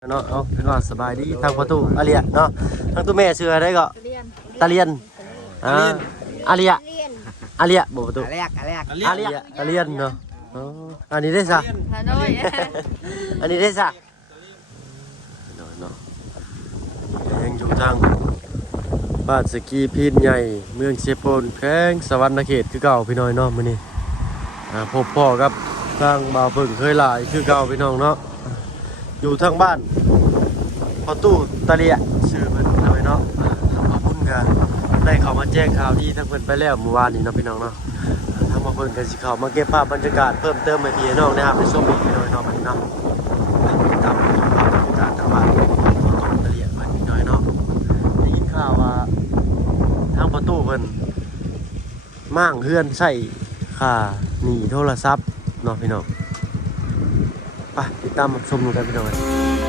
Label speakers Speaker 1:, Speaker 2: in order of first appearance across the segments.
Speaker 1: เนาะเอาเป็นว่าสบายดีทางประตูอาเลียเนาะทางตู้แม่ชื่ออะไรก็ตาเลียนอาเลียอาเลียบอกประตูอาเลียตาเลียนเนาะอันนี้ได้ซะอันนี้ได้ซะเนาะยังอยู่ทางบ้านสกีพีนใหญ่เมืองเชโปนแข้งสวรรค์เขตคือเก่าพี่น้อยเนาะมื้อนี้พบพ่อกับทางบ่าวเพิ่งเคยหลายคือเก่าพี่น้องเนาะอยู่ทางบ้านพอตู้ตะเลียชื่อเพิ่นเลยเนาะทางมาพุ่นกันได้เข้ามาแจ้งข่าวดีทั้งเพิ่นไปแล้วเมื่อวานนี้เนาะพี่น้องเนาะทางมาเพิ่นก็สิเข้ามาเก็บภาพบรรยากาศเพิ่มเติมให้พี่น้องนะครับในช่วงนี้พี่น้องเนาะบัดนี้เนาะตามภาพบรรยากาศทางบ้านพอตู้ตะเลียเพิ่นพี่น้อยเนาะได้ยินข่าวว่าทางประตูเพิ่นมั่างเฮือนใช้ค่าหนี้โทรศัพท์เนาะพี่น้องไปติดตามชมกันพี่น้องก็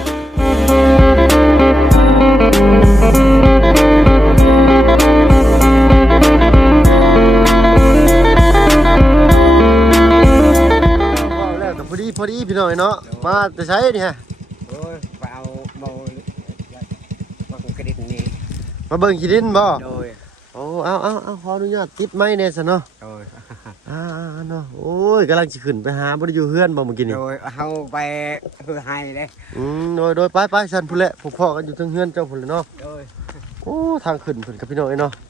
Speaker 1: พอดีพี่น้องเนาะมาจะใช้นี่ฮะ
Speaker 2: โอ้ยไปเอามากระดิ่งนี่
Speaker 1: มาเบิ่งขี้ดินบ่
Speaker 2: โดย
Speaker 1: โอ้เอาขออนุญาตติดไม้เนี่ยซะเนาะ
Speaker 2: โดย
Speaker 1: เนาะโอ้ยกำลังจะขึ้นไปหาบ่ได้อยู่เฮือนบ่เมื่อกี้นี่
Speaker 2: โดยเอาไปเพื่อให้เลย
Speaker 1: โดยไปฉันพุ่นแหละพวกพ่อกันอยู่ทั้งเฮือนเจ้าพุ่นเลยเนาะ
Speaker 2: โดย
Speaker 1: โอ้ทางขึ้นเพิ่นกับพี่น้องเนาะ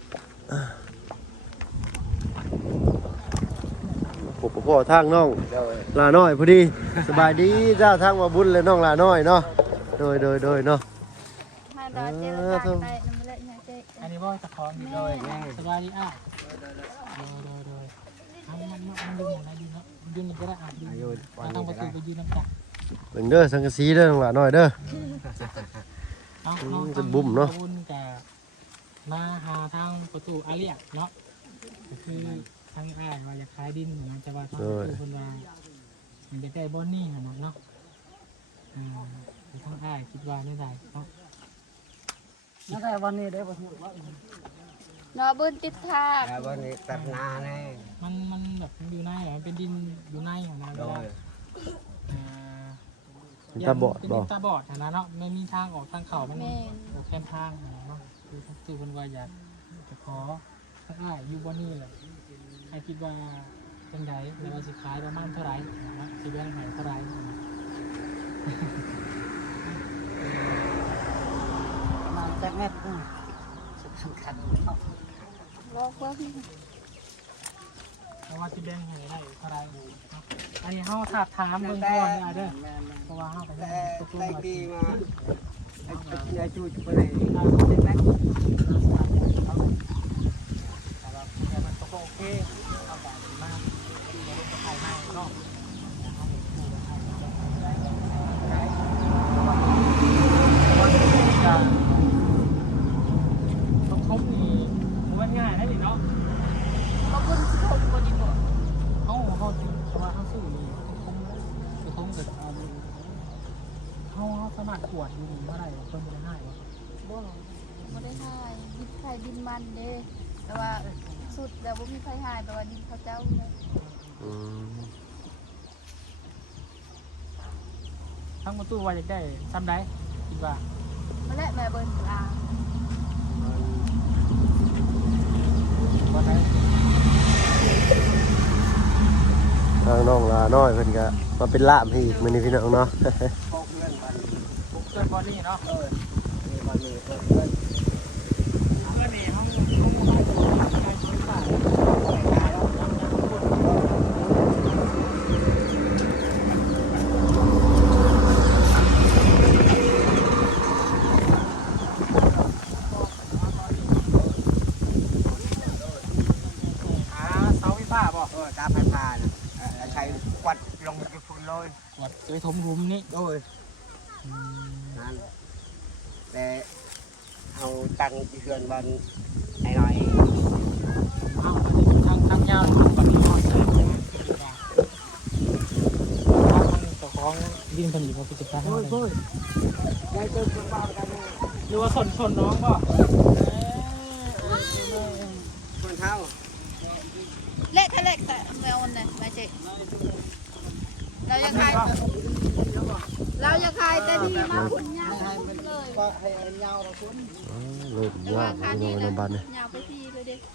Speaker 1: พ่อทางน้องลาน้อยพอดีสบายดีเจ้าทางมาบุญเลยน้องลาน้อยเนาะโดยเนาะ
Speaker 3: อันนี้บ่ตะคอนโดยสบายดีโดยมันดึงอะไรดีเนาะยืนก็ได้ดึงทางประตูไปยืนน้ำจัก
Speaker 1: เบิ่งเด้อสังกะสีเด้อน้องลาน้อยเด้อจะบุ่มเนาะ
Speaker 3: มาหาทางประตูอาเลียเนาะคือทางอ้ายว่าอยากขายดินนะแต่ว่าทางประตูเพิ่นว่ามันจะได้บ่อนนี่เนาะทางอ้ายคิดว่าได้เนาะแล้วแต่วันนี้ได้บ่ถูกว่า
Speaker 4: เนาะบุญติดทาง
Speaker 2: แล้ววันนี้ตัดนาเลย
Speaker 3: มันแบบอยู่ในมันเป็นดินอยู่ในนะเวลา
Speaker 1: ตาบอด
Speaker 3: ตาบอดนะเนาะไม่มีทางออกทางเขามันโอเคทางเนาะคือเพิ่นว่าอยากจะขอถ้าอ้ายอยู่บ่นี่แหละใครคิดว่าเป็นไดแล้วว่าสิขายประมาณเท่าไหร่นะสิแบ่งให้เท่าไหร่
Speaker 2: มาจากแม่สำคัญ
Speaker 4: บอกว่าพี่
Speaker 3: แล้วว่าสิแบ่งให้ได้เท่าไหร่อันนี้เฮาถามเบิ่งก่อนเด้อเพราะว่าเฮาไปตกลงมา
Speaker 2: ดีมาไอ้จูดไปเลย
Speaker 3: โอเคเอาแบบมาถ่ายมาเนาะต้องครบนี่มันง่ายนะดิเนาะ
Speaker 4: เขาบุญสิบคนดีกว่า
Speaker 3: เขาจริงแต่ว่าเขาสู้นี่คงเกิดเขาสามารถขวดอยู่เมื่อไหร่คนจะได้วะ
Speaker 4: บ่ไม่ได้ให้ดินไข่ดินมันเด้แต่ว่าสุดแล้วบ่มีไฟหายแต่ว่าดินเขาเจ้าเลย
Speaker 3: ทั้งประตูว่าจะได้ซ้ำได้คิดว่า
Speaker 4: มาและแม่เบิ้ลปลา
Speaker 1: ทางน้องลาน้อยเพิ่นก็มาเป็นล่ามให้อีกมื้อนี้พี่น้องเนาะ
Speaker 3: เพื่อนบอดี้เนาะ
Speaker 2: ตาผ่านใช้กวาดลงไปฝุ่นเลย
Speaker 3: กวาดไปถมรุมนี่
Speaker 2: โดยนั่นแต่เอาตังค์ที่เพื่อนบ้านหน่อย
Speaker 3: ทางยาวแบบนี้ต่อของดินผลิตมาพิจารณา
Speaker 2: ได้เจอคนบ้ากัน
Speaker 3: หรือว่าชนน้องป่ะ
Speaker 2: คนเท่า
Speaker 4: เละทะเลแต่แมวเนี่ยไม่ใช่เรายังไงเราจะขายแต่ที่มาคุณยาวเลย
Speaker 2: ก็ให้ยาวเราคุณ
Speaker 1: เริ่มยากพี่น้องในบ้านเนี่ย
Speaker 4: ยาวไปที่เลยเด็ก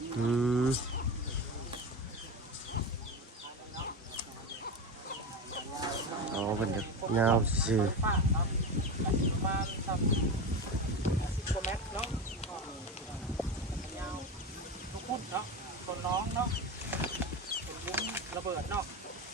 Speaker 1: อ๋อเป็นจะยาวซื่อ
Speaker 3: มาทำตัวแม็กเนาะยาวทุกคนเนาะคนน้องเนาะเป็นวงระเบิดเนาะ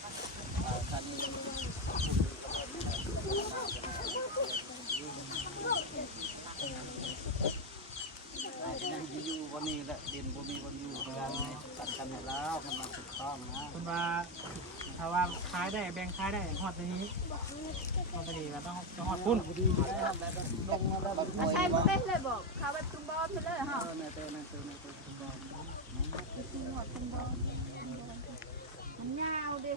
Speaker 2: อยู่วันนี้แหละดินบ่มีวันอยู่กันตัดกันแล้วมันมาถูกต้องนะ
Speaker 3: คุณว่าถ้าว่าขายได้แบ่งขายได้ฮอดในนี้ฮอดไปดีแล้วต้องฮอดพุ่น
Speaker 4: ใช่บุฟเฟ่เลยบอกเขาไปตุ้มบอลไปเลยฮะมันยาวดิ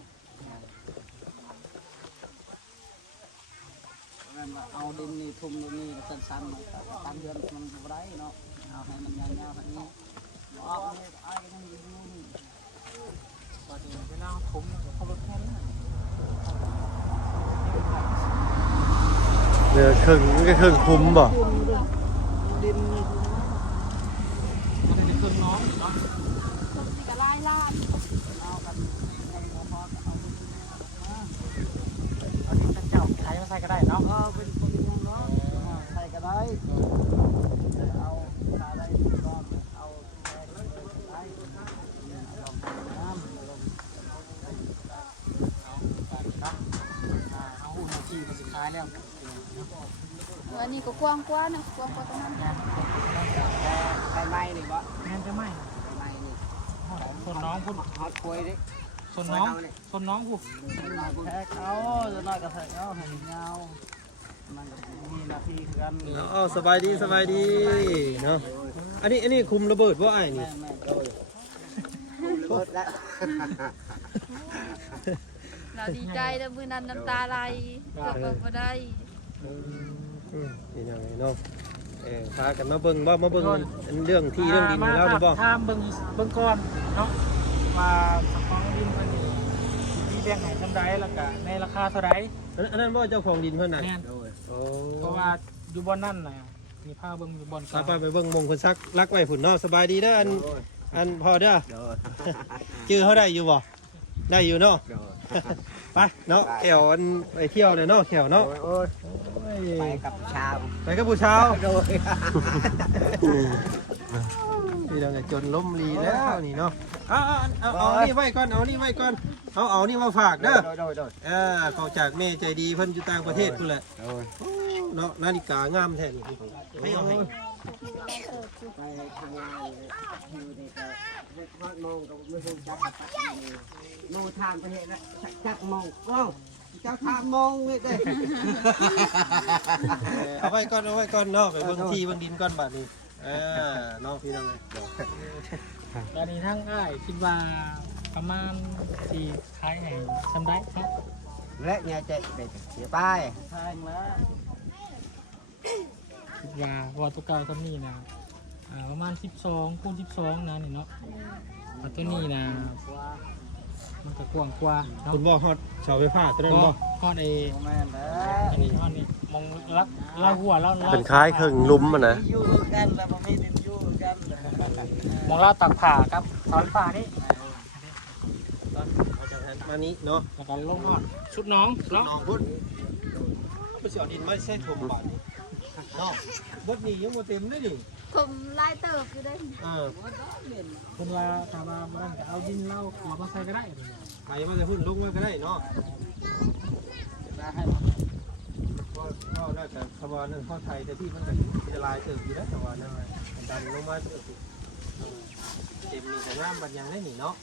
Speaker 2: เอาดินนี่ทุ่มนี่สั้นๆตั้งเดือนมันบ่ได้เนาะเอาให้มันยาวๆแบบนี้เอาไอ้นั่นอยู่นี่
Speaker 3: พอดีเวลาผมเขารถแค่นี้
Speaker 1: เหลือครึ่งมันก็ครึ่งคุ้มบ่
Speaker 2: ดิน
Speaker 3: มันเป็นเครื่องน้องเนาะ
Speaker 4: คนสิกะไล่ล่า
Speaker 2: เอากันให้พอเอา
Speaker 3: เอาดินเจ้าใช้มาใส่ก็ได้เนาะ
Speaker 2: เป็นคนเนาะใส่ก็ได้เอาตาได้ก็เอาได้น้ำ
Speaker 3: เอาหุ่นมาขี่มาสิขายแล้ว
Speaker 4: อันนี้ก็กว้างกว่านะกว้างกว่าตรงนั้น
Speaker 2: ไข่ไม้นี่บ่
Speaker 3: แม่นจะไม่
Speaker 2: ไข่ไม้นี่
Speaker 3: ส่วนน้องพุ่น
Speaker 2: ฮอตคุยดิ
Speaker 3: ส่วนน้องส่วนน้องพุ่น
Speaker 2: แท็กเอาจะน้อยก็แท็กเอาให้ยาวมันมีหน้าที่คือกัน
Speaker 1: เอาสบายดีเนาะอันนี้คุมระเบิดว่าไอ้นี่
Speaker 2: แม่โดยเบิดแล้ว
Speaker 4: เราดีใจแล้วมือนั้นน้ำตาไหลเกิดเบิกมาได้
Speaker 1: นี่ยังไงเนาะพากันมาเบิ่งบ่มาเบิ่งเรื่องที่เรื่องดินของเราดูบ่
Speaker 3: ถามเบิ่งก่อนเนาะมาสปองดินมันนี่มีแบ่งให้จำได้แล้วก็ในราคาเท่าไหร่
Speaker 1: อันนั้นว่าเจ้าของดินเพิ่นน่ะ
Speaker 3: แม่น
Speaker 1: โอ้
Speaker 3: เพราะว่าอยู่บนนั่นน่ะมีผ้าเบิ่งอยู่บน
Speaker 1: ไปเบิ่งมงคลซักรักไว้พุ่นเนาะสบายดีเด้ออันพอเด้อชื่อเขาได้อยู่บ่ได้อยู่เนาะไปเนาะแขวไปเที่ยวเลยเนาะแขวเนาะ
Speaker 2: ไปกับชาว
Speaker 1: ไปกับผู้ชาว
Speaker 2: โดย
Speaker 1: นี่เราเนี่ยจนล้มลีแล้วนี่เนาะเอานี่ไว้ก่อนเอานี่ไว้ก่อนเอานี่มาฝากเด้อ
Speaker 2: โดย
Speaker 1: เขาจากแม่ใจดีเพิ่นอยู่ต่างประเทศพุ่นแหละเนาะนาฬิกางามแท้นี่ให้เอาให้
Speaker 2: ไปทางงานอยู่ในแต่ฮอดมองก็ไม่รู้จักโนทางไปเห็นแล้วจักมองกล้องเจ้าทางมองนี่เด้
Speaker 1: เอาไว้ก่อนเนาะไปเบิ่งที่เบิ่งดินก่อนบัดนี้เนาะพี่น้องเลย
Speaker 3: ตอนนี้ทั้งอ้ายคิดว่าประมาณสี่ขายให้จำได้ครับ
Speaker 2: และเนี่ยจะเสียไปทางแล้ว
Speaker 3: คิดว่าวัตัวเก่าตัวนี้นะประมาณ12คูณ12นะนี่เนาะตัวนี้นะมันจะกว้างกว่าเนาะ
Speaker 1: คุณบอกฮอดเสาไฟฟ้าตัวนั้นบ่
Speaker 3: ก้อนไอ้
Speaker 2: แม่นแล้
Speaker 3: อันนี้ก้อนนี้มองลักเล่าหัวเล่า
Speaker 1: เป็นคล้ายครึ่งลุ่มอ่ะนะ
Speaker 2: อยู่กันแล้วบ่มีดินอยู่กัน
Speaker 3: มองเล่าตักผ่าครับเสาไฟฟ้านี่
Speaker 1: เอาจากนั้นมานี้เนาะ
Speaker 3: แล้วก็ลงก่อนชุดน้องแล้ว
Speaker 1: น้องพุ่นไปเสียดินไม่ใช่ถมบาดนี่เนาะบดนี้ยังบ่เต็มเลยนี่
Speaker 4: ผมไล่เติบอยู่ได้
Speaker 3: คุณว่าถ้าว่ามันจะเอาดินเล่าขอมาใส่ก็ได้
Speaker 1: ไปมาจะพุ่นลงมาก็ได้เนาะก็น่าจะสวานั่นเข้าไทยแต่ที่มันก็จะลายเติบอยู่แล้วสวานั่นดันลงมาเติบเต็มนี่แต่น้ำบัดยังได้หนิเนาะ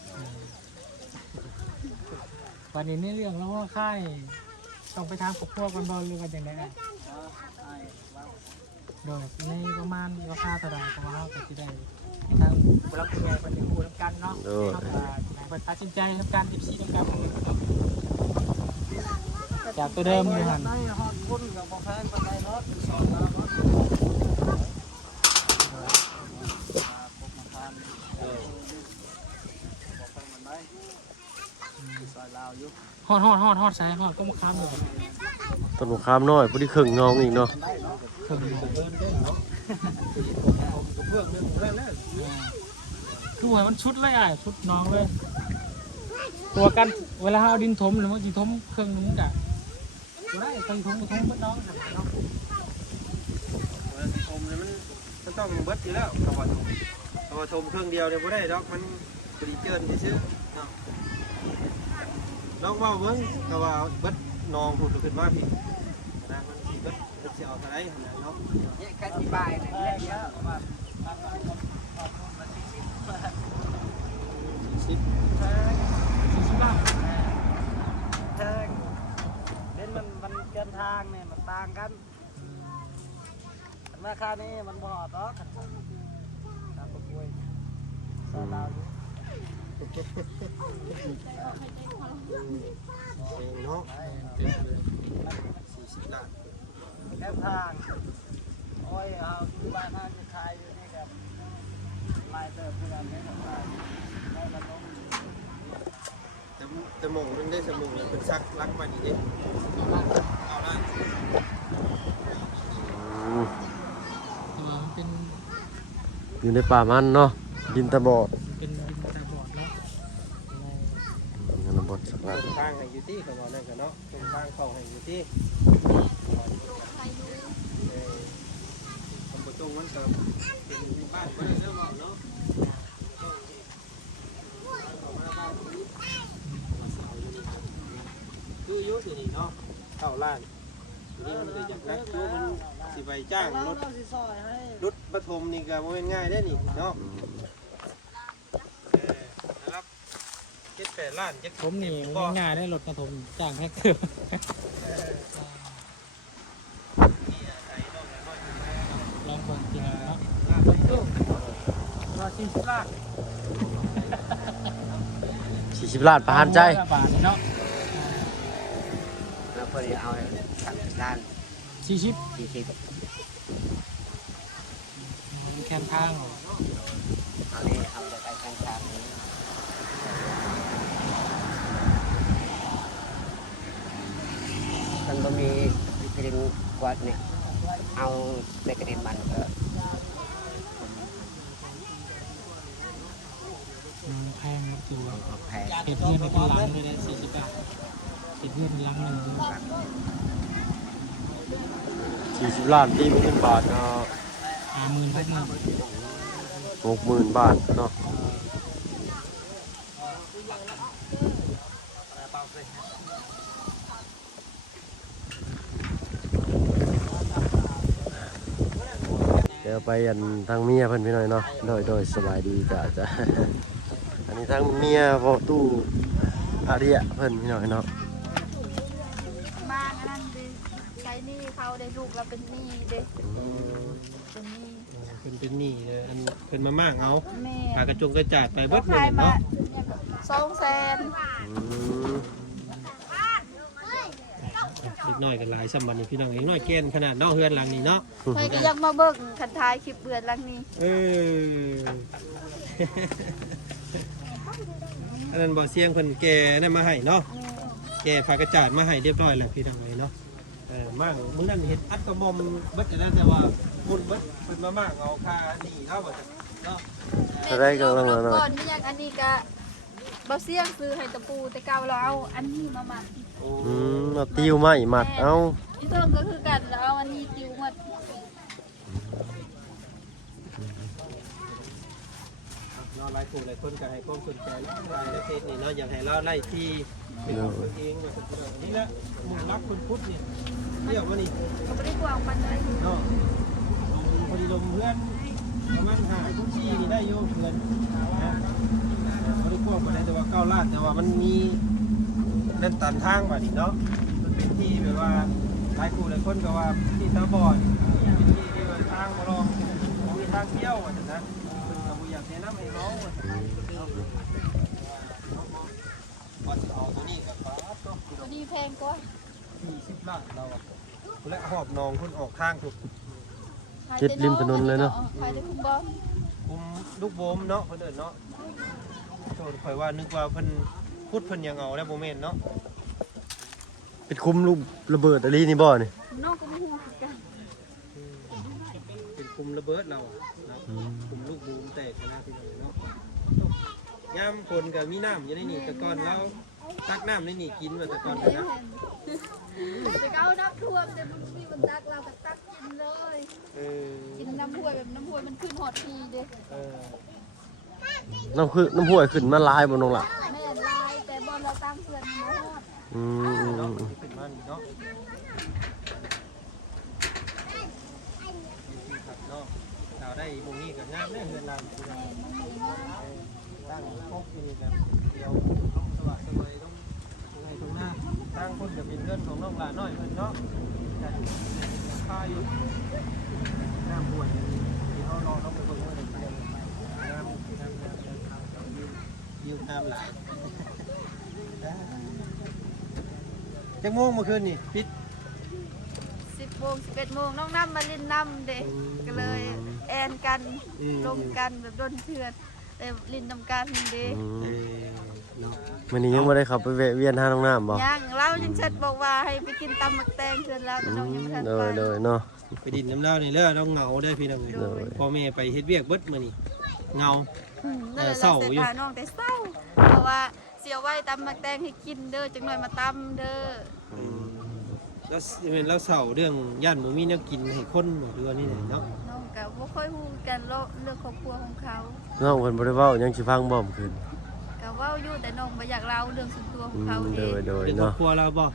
Speaker 3: วันนี้ในเรื่องแล้วว่าค่ายต้องไปทางพวกกันบอลหรือว่าอย่างไรโดยในประมาณราคาเท่าไหร่ประมาณเราก็จะได้ทางเราเป็นไงเป็นคู่น้ำกันเนาะเป็นตัดสินใจน้ำกัน14น้ำกันจากตัวเดิมเลยหัน
Speaker 2: ได้ฮอดพุ่นกับบ่แพงปานใดเนาะสอนแล้วบ่
Speaker 3: ฮอดใส่ฮอดก็มาค้ำเลย
Speaker 1: ต้นมะขามน้อยพอดีครึ่งงองอีกเนาะ
Speaker 3: เครื่องมือคือว่ามันชุดเลยอ่ะชุดน้องเลยตัวกันเวลาเอาดินถมหรือว่าดินถมเครื่องนึงกะได้เครื่องถมก็ถมเพื่อนน้อง
Speaker 2: ชมเนี่ยมันต้องเบิดอยู่แล้วตะวันชมเครื่องเดียวเนี่ยบ่ได้ดอกมันปรีเกินซื่อๆน้องว่าเบิ่งแต่ว่าเบิดน้องพูดขึ้นมาพี่นะมันสิเบิดสิเอาเท่าไหร่เนาะเนี่ยกันสิบายเนี่ยเยอะว่า
Speaker 3: 40 ล้าน
Speaker 2: ทางเล่นมันเกินทางเนี่ยมันต่างกันราคานี้มันบ่หรอกตามประกวยสาวดาวอยู่เนาะ40 ล้านแค่ทางโอ้ยเอาที่บ้านน่าจะขายอยู่นี่กับลายเติมเพื่อนไม่ต้องขายได้ละน้องแต่หมองมันได้สมุนเป็นซักรักมาดีดิเอาได้
Speaker 3: ตัวมันเป็น
Speaker 1: อยู่ในป่ามันเนาะดินตะบอด
Speaker 3: เป็นดินตาบอดแล้ว
Speaker 1: เงินบอดสักล้าน
Speaker 2: ตรงข้างให้อยู่ที่ก็บอกนั่นกันเนาะตรงข้างเข้าให้อยู่ที่ทำประตูมันก็เป็นบ้านก็ได้เริ่มเนาะคือยุตินี่เนาะเข้าล้านนี่มันจะจากนักยุมันสิไปจ้างรถปฐมนี่ก็บ่เป็นง่ายได้นี่เนาะนะครับ7-8 ล้าน
Speaker 3: ผมนี่ง่ายได้รถมาผมจ้างแท็กเตอร์ลองเปิดจริงเนาะ40 ล้าน
Speaker 1: 40 ล้านประหารใจ
Speaker 3: บาทเนาะ
Speaker 2: แล้วพอดีเอา30 ล้าน
Speaker 3: 40
Speaker 2: 40
Speaker 3: แคมทาง
Speaker 2: เอาเลยเอาจะไปทางนี้มันก็มีกระดิ่งกวาดเนี่ยเอาในกระดิ่งมันก็
Speaker 3: แพงตัว
Speaker 2: แพง
Speaker 3: เห็ดเงินในเป็นลังเลยนะ40 บาทเห็ดเงินลังหนึ่ง
Speaker 1: 40 ล้านตีเป็นบาทเนาะ
Speaker 3: 50,000
Speaker 1: 60,000 บาทเนาะเดี๋ยวไปอันทางเมียเพิ่นพี่หน่อยเนาะโดยสบายดีจ้ะ อันนี้ทางเมียพอตู้อาเรียเพิ่นพี่หน่อยเนาะ
Speaker 4: มาอันนั้นดิใช้หนี้เขาได้ลูกเราเป็นหนี้เด็กเป็นหนี้
Speaker 2: เป็นหนี้เลยอันเป็นมามากเอา
Speaker 4: แม่
Speaker 2: หากระจงกระจาดไปเบิ
Speaker 4: เขา
Speaker 2: ดเล
Speaker 4: ขาย
Speaker 2: ย
Speaker 4: มา
Speaker 2: เนาะ
Speaker 4: 200,000
Speaker 2: นิดหน่อยกันหลายสมบัติพี่น้องเองน้อยเกณฑ์ขนาดนอกเฮือนหลังนี้เนาะ
Speaker 4: เพิ่นก็ยังมาเบิ่งคันท้ายคลิปเบือนหลังนี้
Speaker 2: อันนั้นบ่อเสียงเพิ่นแกนั่นมาให้เนาะแกฝากระจาดมาให้เรียบร้อยแล้วพี่น้องเอ้ยเนาะมากมื้อนั้นเฮ็ดอัดกระหม่อมเบิดกันแต่ว่าบุญเบิดเพิ่นมามากเอาค่านี่เท่าบ่จังเนาะ
Speaker 1: จะได้ก็ต้องเอาหน่อย
Speaker 4: ก่อนมีอย่างอันนี้ก็บ่เสี่ยงซื้อให้ตะปูแต่เก่าเราเอาอันนี้มาหมัก
Speaker 1: เอาติวไม้มัดเอา
Speaker 4: อีเทิงก็คือกันแล้วเอาอันนี้ติวหมด
Speaker 2: เนาะหลายคนหลายคนก็ให้ความสนใจหลายประเทศนี่เนาะอยากให้เราไล่ที่เป็นของตัวเองว่าซั่นเนาะนี่แหละหมู่รักคนพุทธนี่เที่ยวมานี่
Speaker 4: ก็บ่ได้กว้างปานใด
Speaker 2: เนาะพอดีลมเพื่อนประมาณ5 4นี่ได้อยู่เพื่อนนะบ่ได้กว้างปานใดแต่ว่า9 ล้านแต่ว่ามันมีเล่นตันทางว่านี่เนาะมันเป็นที่แบบว่าหลายคู่หลายคนก็ว่าที่ตาบอดเป็นที่ที่ว่าทางบ่รองบ่มีทางเที่ยวว่าซั่นนะเพิ่นก็บ่อยากแนะนำให้น้องว่าซั่นเนาะว่าสิเอาตัวนี้ก็ฟ้าตก
Speaker 4: ตัวนี้แพงกว่า
Speaker 2: 40 ล้านเราอะและหอบนองเพิ่นออกทางถูก
Speaker 1: เจ็ดริมถนนเลยเนาะ
Speaker 4: ขายได้คุณบอล
Speaker 2: คุมลูกโบมเนาะเพิ่นเอิ้นเนาะโทษข่อยว่านึกว่าเพิ่นพูดเพิ่นยังเอาแล้วบ่แม่นเนาะ
Speaker 1: เป็นคุมลูกระเบิดอะไรนี่บ่นี่
Speaker 4: น้องก็ไม่ห่วงกัน
Speaker 2: เป็นคุมระเบิดเราเนาะคุมลูกบูมแตกนะพี่น้องเนาะย่ำคนกับมีน้ำอยู่ในนี่แต่ก่อนแล้วตักน้ำในนี่กินมาแต่ก่อนเลยนะ
Speaker 4: แต่เอาน้ำท่วมแต่มันมีมันตักเราก็ตักกินเลยกินน้ำห้วยแบบน้ำห้วยมันขึ้นหอดทีเด้
Speaker 1: น้ำห้วยขึ้นมาลายบ่น้องล่ะ
Speaker 4: แม่ลายแต่บอลเราตั้งเพื่อนมาหอด
Speaker 2: เนาะเป็นมันเนาะเราได้วงนี้กับงามได้เงินเรา
Speaker 4: แม่มันมีมาก
Speaker 2: ตั้งพกที่นี่กันเดียวสวัสดิ์ต้องไงตรงหน้าตั้งคนกับเป็นเพื่อนของน้องหลานน้อยเพื่อนเนาะจะพาอยู่น้ำป่วยที่เขารอเขาเป็นคนว่าเด็กเรียนยืมน้ำหลายจังโมงเมื่อคืนนี่ปิด
Speaker 4: 10 โมง 11 โมงน้องน้ำมาเล่นน้ำเด็กก็เลยแอนกันลงกันแบบโดนเถื่อนแต่ลินน้ำกันเด็ก
Speaker 1: วันนี้ยังไม่ได้ขับไปแวะเวียนหาน้องน้ำบ่
Speaker 4: ยังเรายังเช็ดบอกว่าให้ไปกินตำหมักแตงเถื่อนแล้วแต่น้องยังไม่ทันไป
Speaker 1: โดยเนาะ
Speaker 2: ไปดินน้ำเล่านี่เด้อต้องเหงาได้พี่น้องเลยพ่อแม่ไปเฮ็ดเวียกเบิดมื้อนี้เหงา
Speaker 4: นั่นแหละเราเสียพาน้องแต่เศร้าเพราะว่าเสียไว้ตำหมักแตงให้กินเด้อจังหน่อยมาตำเด้อ
Speaker 2: แล้วเป็นแล้วเศร้าเรื่องย่านหมูมีแนวกินให้คนหมดเดือนนี่เนาะ
Speaker 4: น้องก็บ่ค่อยฮู้กันเรื่องครอบครัวของเขา
Speaker 1: น้องเพิ่นบ่ได้เว้ายังสิพังบ่มขึ้น
Speaker 4: ก็เว้าอยู่แต่น้องบ่อยากเล่าเรื่องส่วนตัวของเขา
Speaker 1: โด
Speaker 4: เด้
Speaker 1: ย
Speaker 2: เรื่องครอ
Speaker 1: เนาะ
Speaker 2: บครัวเราบ่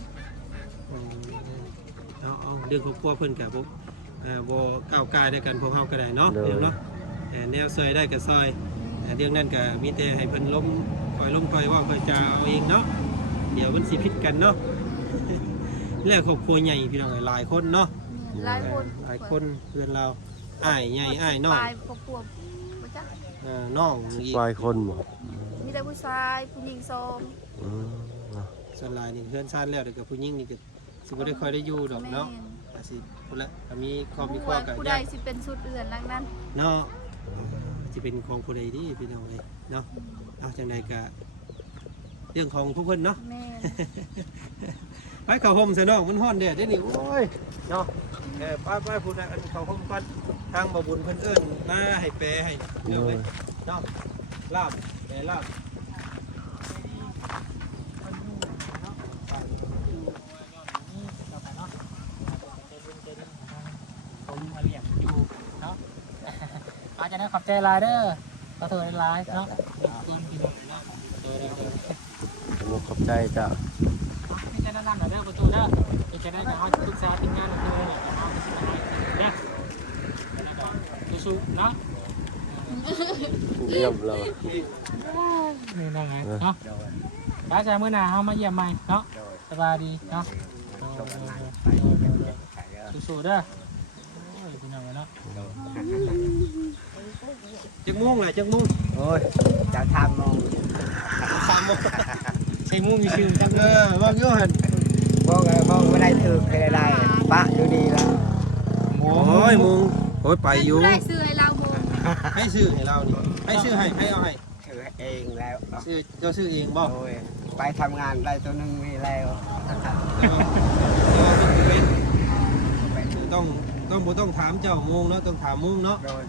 Speaker 2: เอาเรื่องครอบครัวเพิ่นก็บ่ก้าวกายด้วยกันพวกเฮาก็ได้เนาะเดี๋ยวเนาะแต่แนวซอยได้ก็ซอยแต่เรื่องนั้นก็มีแต่ให้เพิ่นล้มคอยเว้าคอยจาเอาเองเนาะเดี๋ยวมันสิผิดกันเนาะแล้วครอบครัวใหญ่พี่น้องหลายคนเนาะ
Speaker 4: หลายคน
Speaker 2: หลายคนเพื่อนเราอ้ายใหญ่อ้ายน้อง
Speaker 4: ปลายครอบครัวบ่จัก
Speaker 2: น้องอีก
Speaker 1: ปลายคนบ่
Speaker 4: มีแต่ผู้ชายผู้หญิงโซม
Speaker 2: ส่วนหลายนี่เพื่อนชาติแล้วแต่กับผู้หญิงนี่ก็สิบ่ได้ค่อยได้อยู่ดอกเนาะอาสิพุ่นละก็มีครอบมีครัวกัน
Speaker 4: ผู้ใดสิเป็นสุดเอื่นหลังนั้น
Speaker 2: เนาะสิเป็นของผู้ใดดีพี่น้องเอ้ยเนาะเอาจังไดก็เรื่องของผู้เพิ่นเนาะ
Speaker 4: แม่
Speaker 2: ไปเข้าห่มซะน้องมันฮ้อนแดดเด้นี่โอ้ยเนาะไปพูดนะอันเข้าห่มก่อนทางบ่บุญเพิ่นเอิ้นมาให้แปลให้เนาะเว้ยเนาะลาบแปลลาบ
Speaker 3: ผมมาเรียกอยู่เนาะอาจจะได้ขอบใจลายเด้อขอโทษลายเนาะต้นพี่น้องเนาะ
Speaker 1: ขอบใจจ้ะ
Speaker 3: นี่จะนั่นๆเด้อประตูเด้อจะได้เอาปรึกษาทีมงานของเธอเนี่ยเอาไปสิมาให้เด้อสู้ๆเนาะ
Speaker 1: เยี่ยมเลย
Speaker 3: นี่นั่งไงเนาะป้าจะมื้อหน้าเฮามาเยี่ยมใหม่เนาะสบายดีเนาะสู้ๆเด้อโอ้ยพี่น้องเนาะ
Speaker 2: จักมุ่งแหละจักมุ่ง
Speaker 5: โอ้ยจะทำมอง
Speaker 2: 3 โมง
Speaker 3: ใส่หมูมีชื่อจัง
Speaker 2: ว่าอยู่หั่น
Speaker 5: มองไม่ได้ถืออะไรปะดูดีแล้ว
Speaker 2: โอ้ยมุงโอ้ยไปอยู่
Speaker 4: ผู้ใดซื้อให้เราโมง
Speaker 2: ให้ซื้อให้เรานี่ให้ซื้อให้เอาให้
Speaker 5: ถือเองแล้ว
Speaker 2: ซื้อเจ้าซื้อเองบ่
Speaker 5: โอ้ยไปทำงานได้ตัวหนึงนี่แล้ว
Speaker 2: ต้องบ่ต้องถามเจ้ามุงเนาะต้องถามมุงเนาะ
Speaker 5: โดย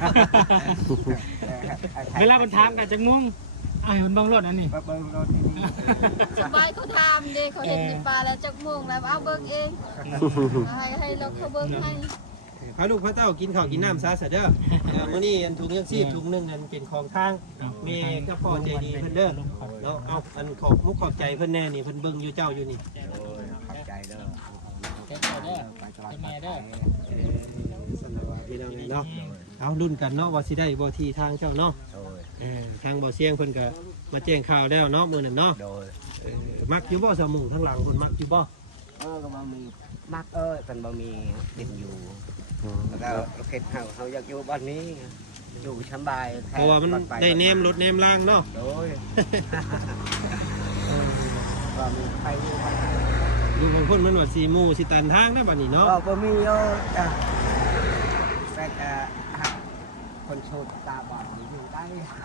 Speaker 3: เวลามันถามกันจังมุ้งไอ้มันบังรถอันนี้
Speaker 5: เบิ้งรถที่นี่
Speaker 4: สบายเขาทำเด้เขาเห็นในปลาแล้วจักโมงแล้วเอาเบิ่งเองให้เราเขาเบิ่งให้
Speaker 2: พาลูกพาเต้ากินข้าวกินน้ำซะเด้อมื้อนี้อันถุงยังชีพถุงนึงนั่นเป็นของทางแม่กับพ่อใจดีเพิ่นเด้อเนาะเอาอันขอบมุกขอบใจเพิ่นแน่นี่เพิ่นเบิ่งอยู่เจ้าอยู่นี่
Speaker 5: โอ้ยขอบใจเด้อ
Speaker 3: แกเด้อ
Speaker 5: ไปตลาด
Speaker 3: เป็นแม่เด้อ
Speaker 2: สำหรับว่าพี่น้องเนาะเอารุ่นกันเนาะว่าสิได้บ่ที่ทางเจ้าเนาะ
Speaker 5: โดย
Speaker 2: ทางบ่เสียงเพิ่นก็มาแจ้งข่าวแล้วเนาะมื้อนั้นเนาะ
Speaker 5: โดย
Speaker 2: มักอยู่บ่สมุงทั้งหลังเพิ่นมักอยู่บ่
Speaker 5: ก็บะมีมักเป็นบะมีติดอยู่แล้วก็เราเข็ดเขาอยากอยู่บ้านนี้อยู่สบาย
Speaker 2: เพราะว่ามันได้แนมรถแนมล่างเนาะ
Speaker 5: โดยว่ามีใครอยู่บ้าน
Speaker 2: ดูบางคนมันว่าสิหมู่สิตันทางนะบัดนี้เนาะ
Speaker 5: ก็บ่มีจ้ะแต่คนโชดตาบอดอยู่ได้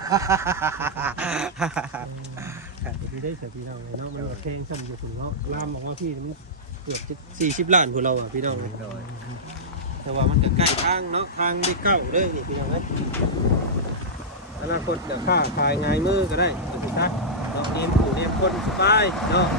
Speaker 2: ที่ได้เสียพี่น้องเลยเนาะมันเพลงซ้ำอยู่ถึงเนาะลามบอกว่าพี่มันเกือบจะ40 ล้านพวกเราอ่ะพี่น้องแต่ว่ามันก็ใกล้ทางเนาะทางได้เก้าเลยนี่พี่น้องเอ้ยอนาคตเดี๋ยวค่าขายง่ายมือก็ได้ถูกไหมเนาะเนียมผู้เนียมคนสบายเนาะ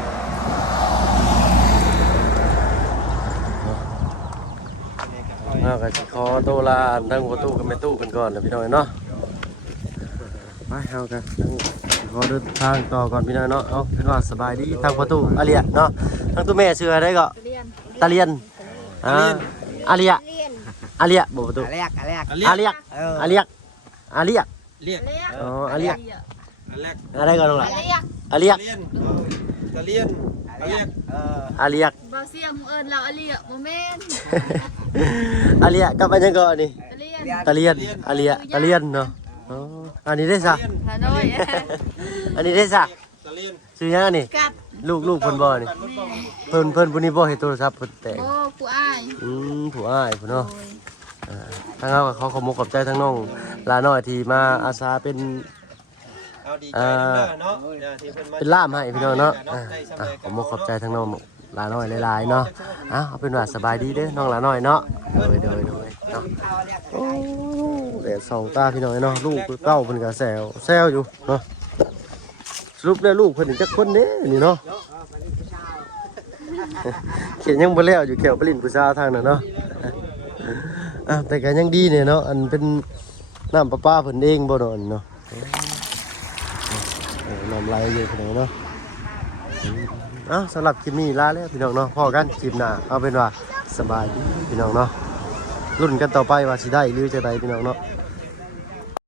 Speaker 1: ก็สิขอตัวลาทั้งประตูกับแม่ตู้กันก่อนนะพี่น้องเนาะไปเอากันขอเดินทางต่อก่อนพี่น้องเนาะเอาเป็นว่าสบายดีทางประตูอาเลียเนาะทางตู้แม่ชื่ออะไรก็ตาเลียนอาเลียอาเลียบอกประตู
Speaker 5: อาแรก
Speaker 1: อาเลีย
Speaker 5: เออ
Speaker 1: อาเลียอาเลีย
Speaker 2: เรียก
Speaker 1: อ๋ออาเลีย
Speaker 2: อันแรก
Speaker 1: อะไรก่อนลงล่ะ
Speaker 4: เรียก
Speaker 1: อาเลีย
Speaker 2: เลียนตะเลียนอันแรก
Speaker 1: อาเลีย
Speaker 4: บาเซียมเอิญเราอเลียโมเมนต์
Speaker 1: อาเลียกับอันยังก่อนนี่
Speaker 4: เรียน
Speaker 1: ตาเลียนอาเลียตาเลียนเนาะอ๋ออันนี้ได้ซะ
Speaker 4: ฮานอย
Speaker 1: อันนี้ได้ซะ
Speaker 2: ตะเลียน
Speaker 1: ชื่อยังนี่
Speaker 4: กัด
Speaker 1: ลูกเพิ่นบ่นี่เพิ่นผู้นี้บ่เฮ็ดโทรศัพท์เพิ่นแตก
Speaker 4: โอ้ผู้อ้าย
Speaker 1: ผู้อ้ายผู้เนาะทางเขาขอขอบใจทั้งน้องลาน้อยที่มาอาสาเป็น
Speaker 2: เอาดีใจน้ำเด้อเนาะที่เพิ่นมา
Speaker 1: เป็นล่ามให้พี่น้องเนาะขอบใจทั้งน้องลาน้อยหลายๆเนาะเอาเป็นว่าสบายดีเด้อน้องลาน้อยเนาะโดยเนาะโอ้แดดส่องตาพี่น้องเนาะลูกเต้าเพิ่นก็แซวอยู่เนาะสรุปแล้วลูกเพิ่นนี่จักคนเด้นี่เนาะเขียนยังบ่แล้วอยู่แขวปริ้นผู้สาวทางนั้นเนาะแต่ก็ยังดีเนี่ยเนาะอันเป็นน้ำประปาเพิ่นเองบ่เนาะเนาะน้ำไหลอยู่พี่น้องเนาะสำหรับคลิปนี้ลาแล้วพี่น้องเนาะพอกันคลิปหน้าเอาเป็นว่าสบายดีพี่น้องเนาะรุ่นกันต่อไปว่าสิได้หรือจะได้พี่น้องเนาะ